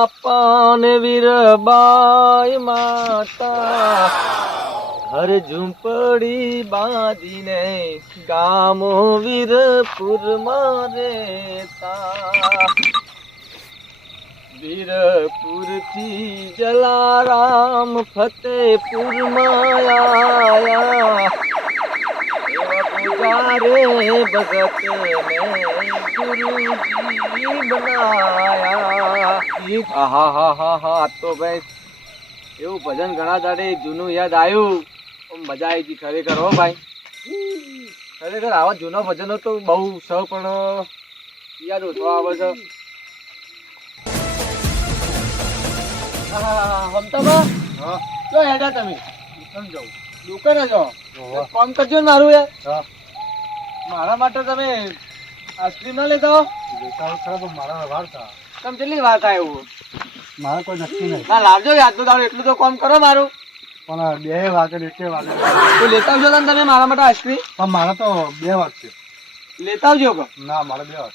બાપા ને વીરબાઈ માતા હર ઝૂંપડી બાંધીને ગામો વીરપુર મારે વીરપુરથી જલારામ ફતેપુર માયા પૂજારે ભગત ને. ગુરુજી બનાયા. હા હા હા હા આ તો ભાઈ એવું ભજન ઘણા દાડે જૂનું યાદ આવ્યું મજા આવી હતી ખરેખર હો ભાઈ. ખરેખર આવા જૂના ભજનો તો બહુ સહ પણ યાદ ઓછો આવે છે. હા, હેડા તમે. દુકાને જો એક કામ કરજો મારું યાર. હા. મારા માટે તમે આઈસ્ક્રીમ ના લેતા હો? મારા વાર થા. તમે કેટલી વાર થાય એવું? મારે કોઈ નક્કી નહીં. ના લાવજો યાદ તો દાડો એટલું તો કામ કરો મારું. પણ બે વાગે એટલે વાગે. તો લેતા આવજો ને તમે મારા માટે આઈસ્ક્રીમ? પણ મારા તો બે વાગ છે. લેતા આવજો ના મારે બે વાગ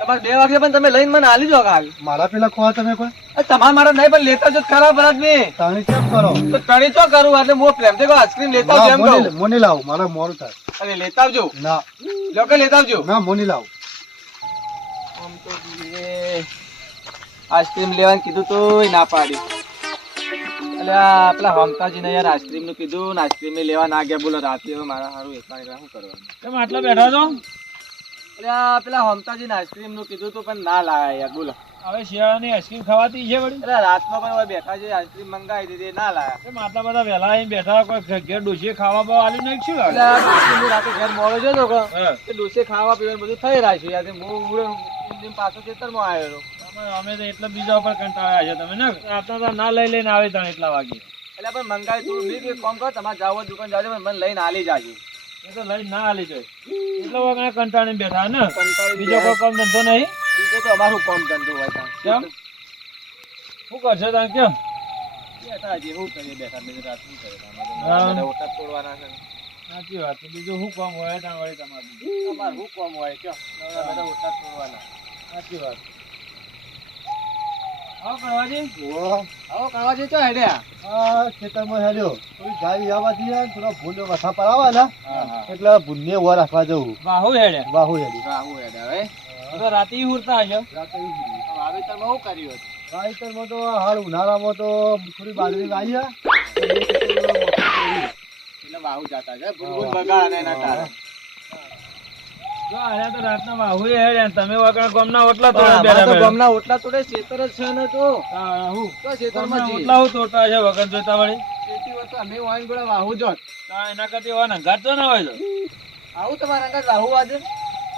તમારે બે વાગે પણ તમે લઈને મને આલી જો હાલ મારા પેલા ખોવા તમે કોઈ? તમારા માટે નહીં પણ લેતા જો ખરાબ ખરા ભરત નહીં તાણી કેમ કરો. તો તણી ચો કરું એટલે હું પ્રેમથી કહું આઈસ્ક્રીમ લેતા જેમ કહું. મને લાવું મારે મોડું થાય. અરે લેતા આવજો. ના. લો લેતા આવજો. ના મોની લાવ. આમ તો એ આઈસ્ક્રીમ લેવાનું કીધું તો ના પાડી. એટલે આ પેલા હમતાજી ને યાર આઈસ્ક્રીમનું કીધું ને આઈસ્ક્રીમ લેવા ના ગયા બોલો રાતે હવે મારા સારું એકલા એકલા શું કરવાનું? કેમ આટલા બેઠા છો? એટલે આ પેલા હમતાજી ને આઈસ્ક્રીમનું કીધું તો પણ ના લાયા યાર બોલો. હવે શિયાળાની આઈસ્ક્રીમ ખાવાતી છે વળી. એટલે રાતમાં પણ બેઠા છે આઈસ્ક્રીમ મંગાવી દીધી ના લાયા. માતા આટલા બધા વહેલા આવીને બેઠા કોઈ ઘેર ડોશીએ ખાવા બાવા આલી શું એટલે રાતે ઘેર મોડો જતો કે હા. ખાવા પીવાનું બધું થઈ રહ્યું છે યાર તે હું ઉડે પાછો ખેતરમાં આવ્યો અમે- અમે તો એટલા બીજા ઉપર કંટાળ્યા છે તમે ને? આટલા ના લઈ લઈને આવે તને એટલા વાગે. એટલે પણ મંગાવી તું બી કે કોમ કરો તમારે જાવ દુકાન જાજો મને લઈને આલી જાજો. એ તો લઈને ના આલી જાય. એટલા વાગે કંટાળીને બેઠા ને? કંટાળી બીજો કોઈ કામ ધંધો નહીં? બીજો તો અમારું કામ ધંધો હોય તાણ. કેમ શું કરશે તમે કેમ બેઠા શું કરીએ બેઠા બીજી રાત શું? હા. ઓટા તોડવાના છે. સાચી વાત બીજું શું કામ હોય ત્યાં વળી તમારું અમારે શું કામ હોય કેમ બધા ઓટા તોડવાના. સાચી વાત આવો કરવાજી ઓહ, આવો કાવાજી ચો હેડ્યા? આ ખેતરમાં હેડ્યો થોડી ગાડી આવવાથી ને થોડા ભૂંડો વથા પર આવે ને હા, હા. એટલે ભૂંડને ઊભા રાખવા જવું વાહુ હેડે વાહુ હેડે હા, હું હેડ્યા હવે. તો રાતે ઈ ઉડતા રાતે વાવેતરમાં શું કર્યું હતું? વાવેતરમાં તો હાલ ઉનાળામાં તો થોડી બાજરી વાવી એટલે વાહુ જાતા છે. એના કારણે. તો ને તમે ગમના ઓટલા તોડે અમારે તો બેઠા. ગામના ઓટલા તોડે ખેતર જ છે ને તો. હા, હું તો ખેતરમાં ગમના છીએ. ઓટલા તોડતા છે વગર જોતા વળી ખેતી હોય તો અમે વાઈન ગોળા વાહુ જોત. એના કરતી એવા નંગાત તો ના હોય તો આવું તમારા વાહુ આજે?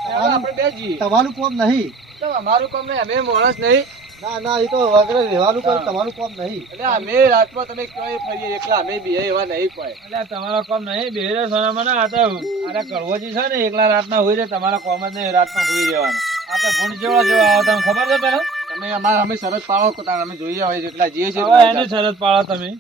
બે. તમારું કોમ નહીં. અમારું કોમ નહીં અમે માણસ નહીં. ના ના એ તો વગર રહેવાનું પણ તમારું કોમ નહીં. એટલે અમે રાતમાં તમે ક્યાંય ફરીએ એકલા અમે બે એવા નહીં કોઈ. એટલે તમારો કોમ નહીં બેરે સોના મને આ તો અરે કડવોજી છે ને એકલા રાતના હોય રે તમારા કોમ જ નહીં રાતમાં હોઈ રહેવાનું. આ તો ભૂંડ જેવા જેવા આવો તમને ખબર છે પેલા? તમે અમારા અમે શરત પાડો તો અમે જોઈએ હોય જેટલા જઈએ છીએ એની શરત પાડો તમે.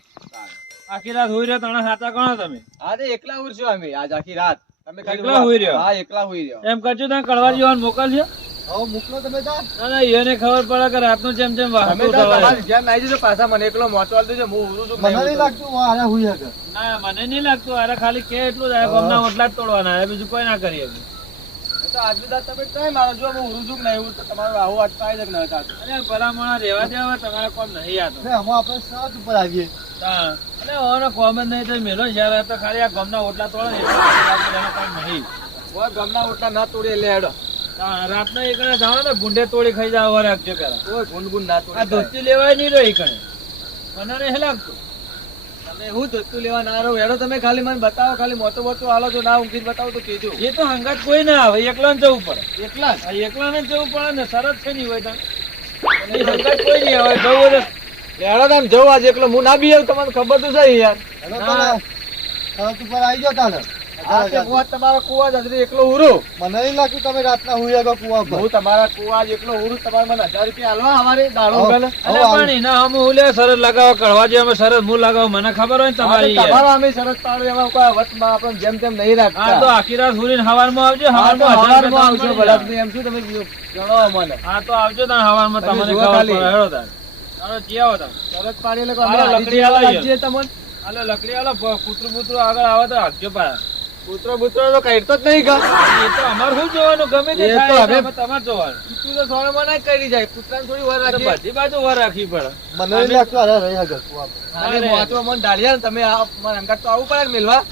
આખી રાત હોઈ રહ્યા તણા સાચા ગણો તમે. આજે એકલા ઉરશું અમે આજ આખી રાત. તમે એકલા હુઈ રહ્યો? હા એકલા હુઈ રહ્યો એમ કરજો તમે કડવા જેવા મોકલજો હવે મોકલો તમે જા ના ના એને ખબર પડે કે રાતનું જેમ જેમ તમે વાગતું તો થવાય. તમારી જેમ આવી જજો પાછા મને એકલો મોચવાલ દેજો હું ઉરું છું મને નહીં. લાગતું હું આને હકે ના મને નહીં લાગતું અરે ખાલી કે એટલું જ આ ગમના ઓટલા જ તોડવાના બીજું કોઈ ના કરીએ અમે. તો તમે કઈ મારો જો હું ઉરું છું કે નહીં તો તમારો આવું અટકાય જ નહીં અટકાતું? અરે ભલામણા રહેવા દેવા તમારે કોમ નહીં આતો ને આમાં આપણે સાત ઉપર આવીએ તા અરે ઓનો કોમ નહીં તો મેલો તો ખાલી આ ગમના ઓટલા તોડે નહીં. કોઈ ગમના ઓટલા ના તોડીએ એટલે હેડો. રાતના એકડે જાવ ને ભૂંડે તોડી ખાઈ જાવ વરે રાખજો પેલા. ઓય ગુંડ ગુંડ ના આ તોડી લેવાય નહીં રહ્યો એકડે મને નહીં લાગતું. તમે હું ધોતું લેવા ના રહો? હેડો તમે ખાલી મને બતાવો ખાલી મોટો મોટો હાલો તો ના ઊંઘી બતાવો તો કેજો એ તો હંગાત કોઈ ના આવે એકલા જવું પડે. એકલા જ એકલા ને જવું પડે ને શરત છે નહીં હોય તમે હંગાત કોઈ નહીં આવે જવું હેડો તમે જવો આજે એકલો હું ના બી આવું તમને ખબર તો છે યાર. તમે તરત ઉપર આવી જાઓ તાને આ તે કુવા તમારા કુવા જ એકલો ઉરો. મને નહીં લાગ્યું તમે રાતના હુઈ ગયા કુવા પર. હું તમારા કુવા જ એકલો ઉરું તમારે મને હજાર રૂપિયા હાલવા અમારે દાડો હો. ગલે અલે પણ એના હમ હું લે શરત લગાવો કડવાજી અમે સરસ હું લગાવું મને ખબર હોય ને તમારી. તમારો અમે સરસ પાડો એમાં કોઈ વતમાં આપણે જેમ તેમ નહીં આ તો આખી રાત સુરીને હવારમાં આવજો હા, તો હવારમાં હવારમાં રૂપિયા આવજો બરાબર એમ શું તમે જણાવો મને. હા તો આવજો તાણ હવારમાં તમને ખબર પડે હેડો પાડી એટલે લકડી હાલો લાગીએ તમને. લકડી આગળ આવે તો હાંકજો પાછા. પુત્રો પુત્રો તો કાઢતો જ નહીં કા? એ તો અમારે શું જોવાનું? ગમે તે એ થાય તો હવે- અમે તમારે જોવાનું. તું તો સોળમાં ના કરી જાય. પુત્રાને થોડી વાર બધી બાજુ વાર રાખવી પડે. મને લાગતું અરે રહી મને ડાળ્યા ને તમે આ મારા અંગાત તો આવવું પડે મિલવા.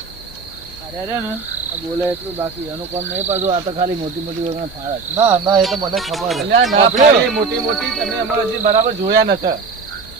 અરે અરે ને. બોલે એટલું બાકી એનું કામ નહીં પાછું આ તો ખાલી મોટી મોટી વગર ફાળા ના ના એ તો મને ખબર છે. ના મોટી મોટી તમે અમારે હજી બરાબર જોયા નથી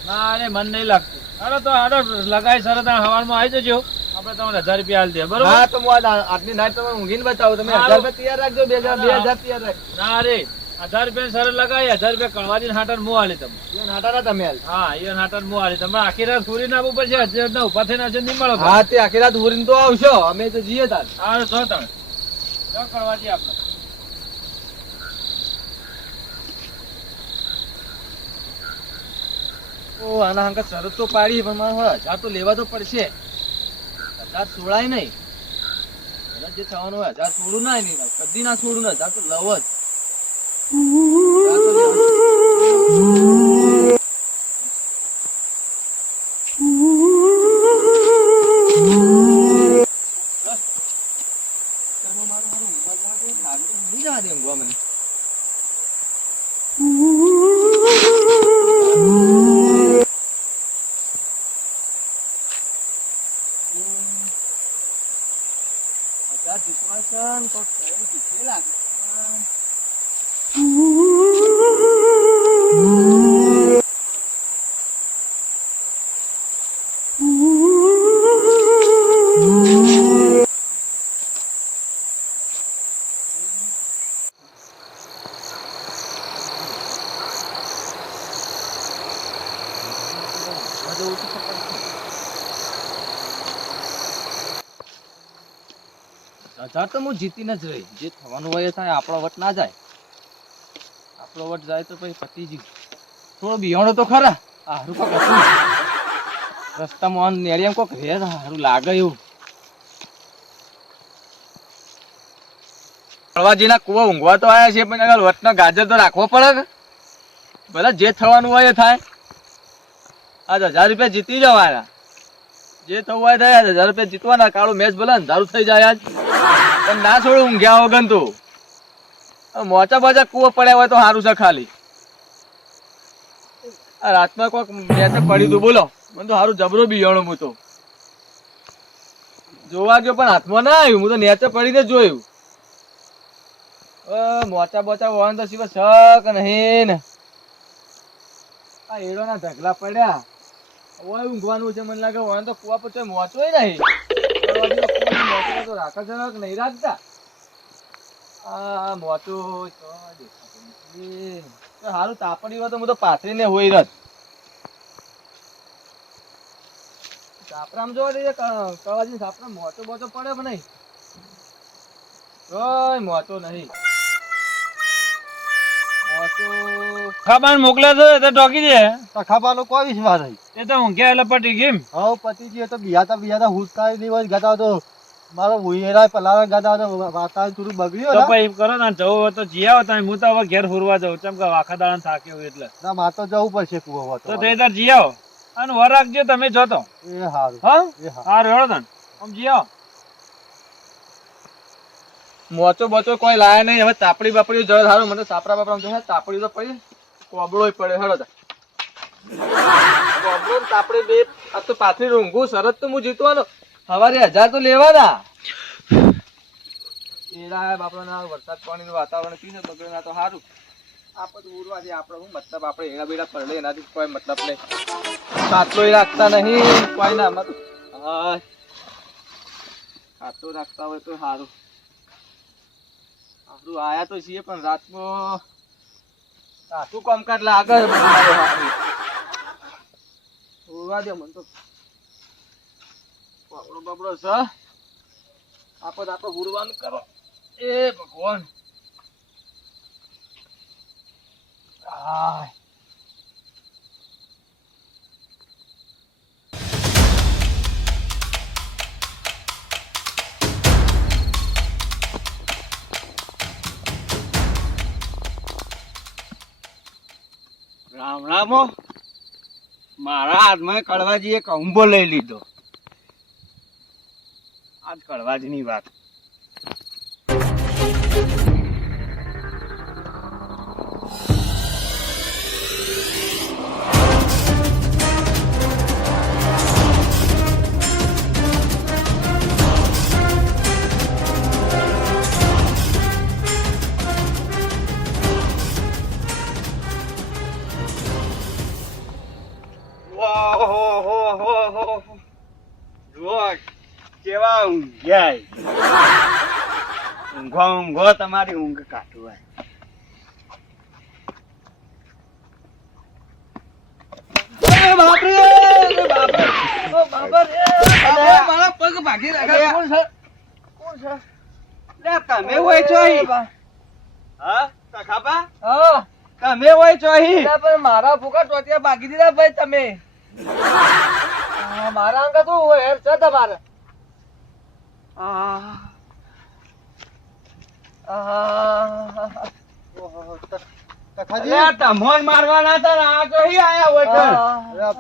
ના અરે મન નહીં લાગતું. અરે તો આડો લગાઈ સરત હવારમાં આવી જજો. આપણે તમને હજાર રૂપિયા હાલ દે બરોબર? હા તો હું આ આજની નાઈટ તમે ઊંઘીને બતાવો. તમે. હજાર રૂપિયા તૈયાર રાખજો બે હજાર બે હજાર તૈયાર રાખ. ના અરે. હજાર રૂપિયા સરત લગાવી હજાર રૂપિયા કળવાજી હાટર મો હાલી તમે નાટા તમે. હા એ હાટર મો હાલી તમે આખી રાત પૂરી ના પડશે હજાર ના ઊભા થઈને હજાર નહીં મળો હા તે આખી રાત પૂરી તો આવશો. અમે તો જઈએ તાર. હા સો તમે જો કળવાજી આપણે. ઓ આના હંકા શરત તો પાડી પણ મારે હજાર તો લેવા તો પડશે. હજાર છોડાય નહીં. જે થવાનું હોય હજાર છોડું ના નહીં કદી ના છોડું ને હજાર તો લવ જ. હજાર જીતવા છે ને કોક જીતે લાગે હજાર તો હું જીતીને જ રહી જે થવાનું હોય એ થાય, આપણા વટ ના જાય. આપણો જાય તો પછી પતી ગયું થોડો બિયાણો તો ખરા. હારું કોક હતું રસ્તામાં આમ નેળિયામાં કોક રહે હારું લાગે એવું. કળવાજીના કુવા ઊંઘવા તો આવ્યા છે, પણ આગળ વટનો ગાજર તો રાખવો પડે ભલે જે થવાનું હોય એ થાય. આજ હજાર રૂપિયા જીતી જવાના જે થવું હોય થાય. હજાર રૂપિયા જીતવાના. કાળું મેચ ભલે અંધારું થઈ જાય આજ. પણ ના છોડું ઊંઘ્યા વગર તું. મોચા બોચા કૂવો પડ્યા હોય તો સારું છે ખાલી. આ રાતમાં કોક મેચ પડી દઉં બોલો. મને તો સારું જબરો બિયાણો હું તો જોવા ગયો, પણ હાથમાં ના આવ્યું. હું તો નેચે પડીને જોયું. મોચા બોચા હોય તો સિવાય શક નહીં ને. આ એડોના ઢગલા પડ્યા. ઓય ઊંઘવાનું છે, મને લાગે ઓય તો કુવા પર મોચોય નહીં. રાખે છે નહીં રાખતા? આ મોચો તો દેખાતો નથી. તો તાપડી હોય તો હું તો પાથરીને હોય રત. સાપરામ જોવા દઈએ કવાજી સાપરામ મોચો બોચો પડે કે નહીં? ઓય મોચો નહીં. ખાબાન મોકલ્યા તો એ તો ટોકી દે. તખાબાનો કોઈ વિશ્વાસ નહીં. એ તો ઊંઘ્યા એટલે પટી ગઈ. હવે પતિજી તો બિયાતા બિયાતા દિવસ ગતા તો મારો ઉયેરા પલારા ગાતા તો વાતાવરણ થોડું બગડ્યું તો પછી કરો ને જવું હોય તો જી આવો તમે. હું તો હવે ઘેર ફરવા જાઉં. ચમ કે વાખા દાડા થાકે હોય એટલે. ના માર તો જવું પડશે કુવો તો. તે તાર જી આવો. અને વર રાખજો તમે જો તો. એ હારું. હા? એ હા. હેડો તન. આમ જી આવો. મોચો બોચો કોઈ લાયા નહીં. હવે તાપડી બાપડી જળ સારું મને સાપરા બાપરા તો તાપડી તો પડી. કોબળો પડે. હેડો તા. કોબળો તાપડી બે આ તો પાથરી ઊંઘું શરત તો હું જીતવાનો. સવારે હજાર તો લેવાના. એરા બાપડાના વરસાદ પાણીનું વાતાવરણ કીધું બગડે ના તો સારું આપણે ઉડવાથી આપણે શું મતલબ એડા બેડા પડે એનાથી મતલબ રાખતા નહીં રાખતા હોય તો સારું આપણું આયા તો છીએ, પણ રાતમાં સાચું કામકાજ લાગે. ઉડવા દે મને તો. બાપડો બાપડો છે આપો આપો ગુરવાનું કરો. એ ભગવાન. રામ રામો મારા હાથમાં કડવાજીએ કંબો લઈ લીધો. આજ કડવાજીની વાત. કેવા ઊંઘ્યા ઊંઘો ઊંઘો તમારી ઊંઘ કાઢું હોય અરે બાપરે અરે બાપરે ઓ બાપા રે બાપરે, મારા પગ ભાગી નાખ્યા કોણ છે? કોણ છે? તમે હોય ચોહી હા? સખાબા હા. તમે હોય છો પણ મારા ફૂકા ટોટિયા ભાગી દીધા ભાઈ તમે. મારા અંગા તો હેર છે તમારે.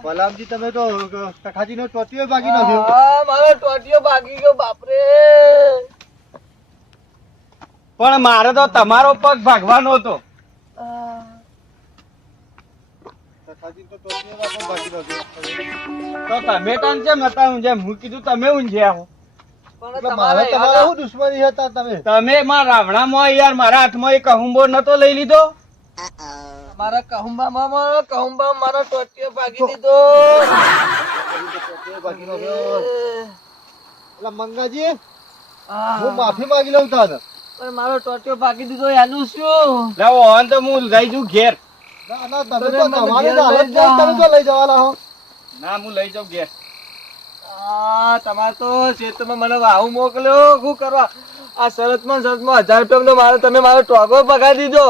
ભલામજી તમે તો તખાજી નો ટોટીઓ ભાગી નાખ્યો. મારો ટોટિયો ભાગી ગયો બાપરે. પણ મારે તો તમારો પગ ભાગવાનો હતો. તો તમે તને કેમ હતા જેમ હું કીધું તમે ઊંઝ્યા હો. તમે? તમે માં રાવણામાં યાર મારા હાથમાં એક કહુંબો નતો લઈ લીધો? મારા કહુંબામાં કહુંબા મારો ટોટિયો ભાગી દીધો. એટલે મંગાજી હું. માફી માંગી લઉં તાને. પણ મારો ટોટિયો ભાગી દીધો એનું શું? લાવો ઓન તો હું લઈ જઉં ઘેર. ના ના તમે તમે તો તમારી હાલત લઈ જાઓ. તમે તો લઈ જવાના હો. ના હું લઈ જાઉં ઘેર. આ તમારે તો ખેતરમાં મને વાહુ મોકલ્યો. શું કરવા? આ શરતમાં શરતમાં હજાર રૂપિયા મારે તમે મારો ટોગો પગાડી દીધો.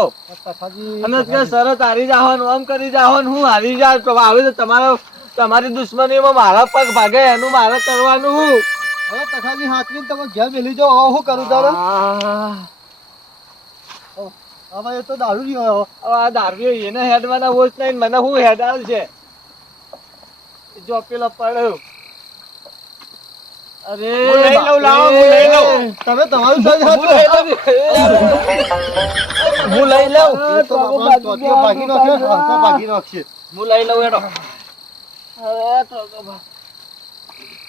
અને શરત હારી આમ કરી જાહો હું હારી જાવ તો આવી તો તમારો તમારી દુશ્મનીમાં મારા પગ ભાગે એનું મારે કરવાનું. હું હવે તખાજી હાથવીને તમે ઘેર મેલી જાઓ હવે શું કરું તારે. હવે એ તો દારૂ જ હવે. આ દારૂ એને હેડવાના હોશ નહીં મને હું હેડાલ છે જો પેલો પડ્યો. અરે લઈ લઉં, લાવો, હું લઈ લઉં. તમે તમારું સાઈઝ હું લઈ લઉં. હું લઈ લઉં. તો બાકી નાખ્યો હાથો ભાગી નાખશે. હું લઈ લઉં એનો અરે તો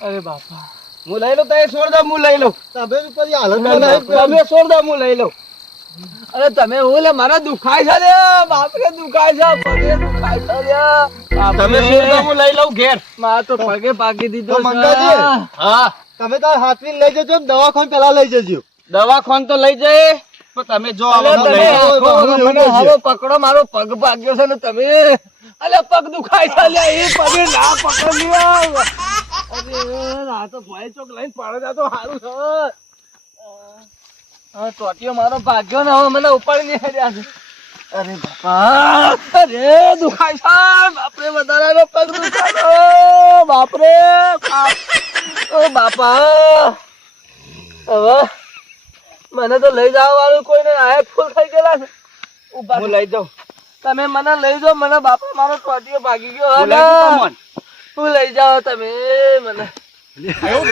અરે બાપા. હું લઈ લઉં તમે છોડ દઉં હું લઈ લઉં. તમે પછી હાલત તમે છોડ દઉં હું લઈ લઉં. અરે તમે હું લે મારા દુખાય છે લે બાપરે દુખાય છે પગે દુખાય છે લે તમે શું તો હું લઈ લઉં ઘેર. મારા તો પગે પાકી દીધો મંગાજી. હા. તમે તો હાથવીને લઈ જજો ને દવાખાન પેલા લઈ જજો. દવાખાન તો લઈ જાય પણ તમે જો મને હારો પકડો મારો પગ ભાગ્યો છે ને તમે. અલે પગ દુખાય છે લે એ પગે ના પકડ્યો. અરે આ તો ભાઈ ચોક લઈને પાડે તો સારું છે. હા ટોટીઓ મારો ભાગ્યો ને હવે મને ઉપાડી નહીં હર્યા છે. અરે બાપા અરે દુખાય છે. બાપરે વધારાનો પગ દુખાય. બાપરે ઓ બાપા. હવે મને તો લઈ જવા વાળું કોઈ ને આ ફૂલ થઈ ગયેલા છે. ઊભા હું લઈ જાઉં. તમે મને લઈ જાઓ મને બાપા મારો ટોટીઓ ભાગી ગયો. હું લઈ જાઓ તમે મને. એવું